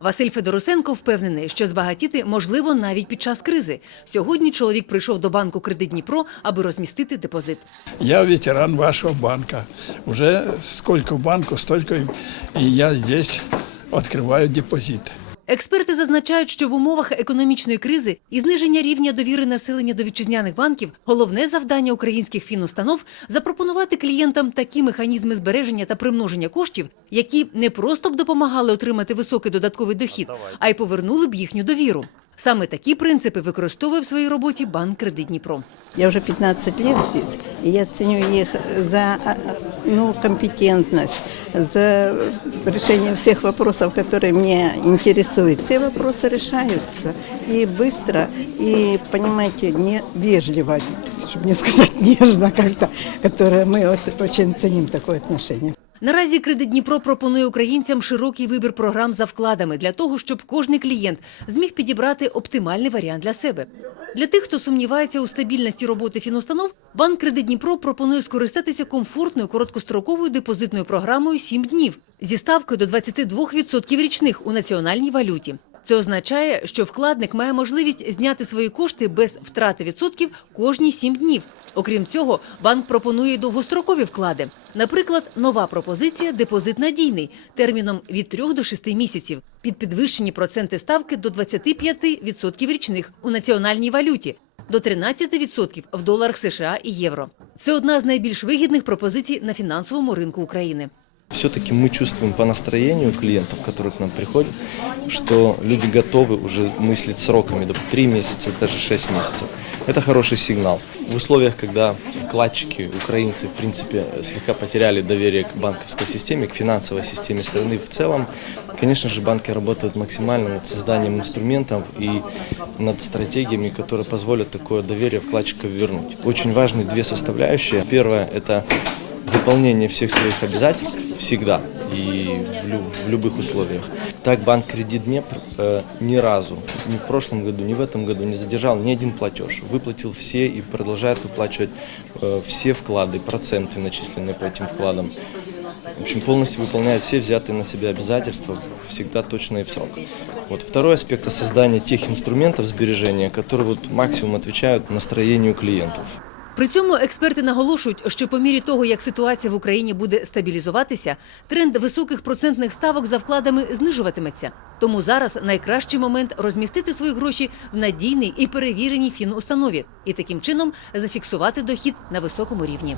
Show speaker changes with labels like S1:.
S1: Василь Федорусенко впевнений, що збагатіти можливо навіть під час кризи. Сьогодні чоловік прийшов до банку Кредит Дніпро, аби розмістити депозит.
S2: Я ветеран вашого банка. Уже сколько в банку, столько и и я здесь відкриваю депозит.
S1: Експерти зазначають, що в умовах економічної кризи і зниження рівня довіри населення до вітчизняних банків головне завдання українських фінустанов запропонувати клієнтам такі механізми збереження та примноження коштів, які не просто б допомагали отримати високий додатковий дохід, а й повернули б їхню довіру. Саме такі принципи використовує в своїй роботі банк Кредит Дніпро.
S3: Я уже 15 лет здесь, и я ценю их за ну, компетентность, за решение всех вопросов, которые меня интересуют. Все вопросы решаются и быстро, и, понимаете, не вежливо, чтобы не сказать нежно как-то, которое мы вот очень ценим такое отношение.
S1: Наразі Кредит Дніпро пропонує українцям широкий вибір програм за вкладами для того, щоб кожний клієнт зміг підібрати оптимальний варіант для себе. Для тих, хто сумнівається у стабільності роботи фінустанов, банк Кредит Дніпро пропонує скористатися комфортною короткостроковою депозитною програмою «7 днів зі ставкою до 22% річних у національній валюті. Це означає, що вкладник має можливість зняти свої кошти без втрати відсотків кожні 7 днів. Окрім цього, банк пропонує довгострокові вклади. Наприклад, нова пропозиція депозит надійний терміном від 3 до 6 місяців під підвищені проценти ставки до 25% річних у національній валюті, до 13% в доларах США і євро. Це одна з найбільш вигідних пропозицій на фінансовому ринку України.
S4: Все-таки мы чувствуем по настроению клиентов, которые к нам приходят, что люди готовы уже мыслить сроками до 3 месяца, даже 6 месяцев. Это хороший сигнал. В условиях, когда вкладчики, украинцы, в принципе, слегка потеряли доверие к банковской системе, к финансовой системе страны в целом, конечно же, банки работают максимально над созданием инструментов и над стратегиями, которые позволят такое доверие вкладчиков вернуть. Очень важны две составляющие. Первое – это выполнение всех своих обязательств всегда и в, лю- в любых условиях. Так банк Кредит Днепр э, ни разу, ни в прошлом году, ни в этом году не задержал ни один платеж. Выплатил все и продолжает выплачивать э, все вклады, проценты, начисленные по этим вкладам. В общем, полностью выполняет все взятые на себя обязательства, всегда точно и в срок. Вот второй аспект – это создание тех инструментов сбережения, которые вот максимум отвечают настроению клиентов.
S1: При цьому експерти наголошують, що по мірі того, як ситуація в Україні буде стабілізуватися, тренд високих процентних ставок за вкладами знижуватиметься. Тому зараз найкращий момент розмістити свої гроші в надійній і перевіреній фінустанові і таким чином зафіксувати дохід на високому рівні.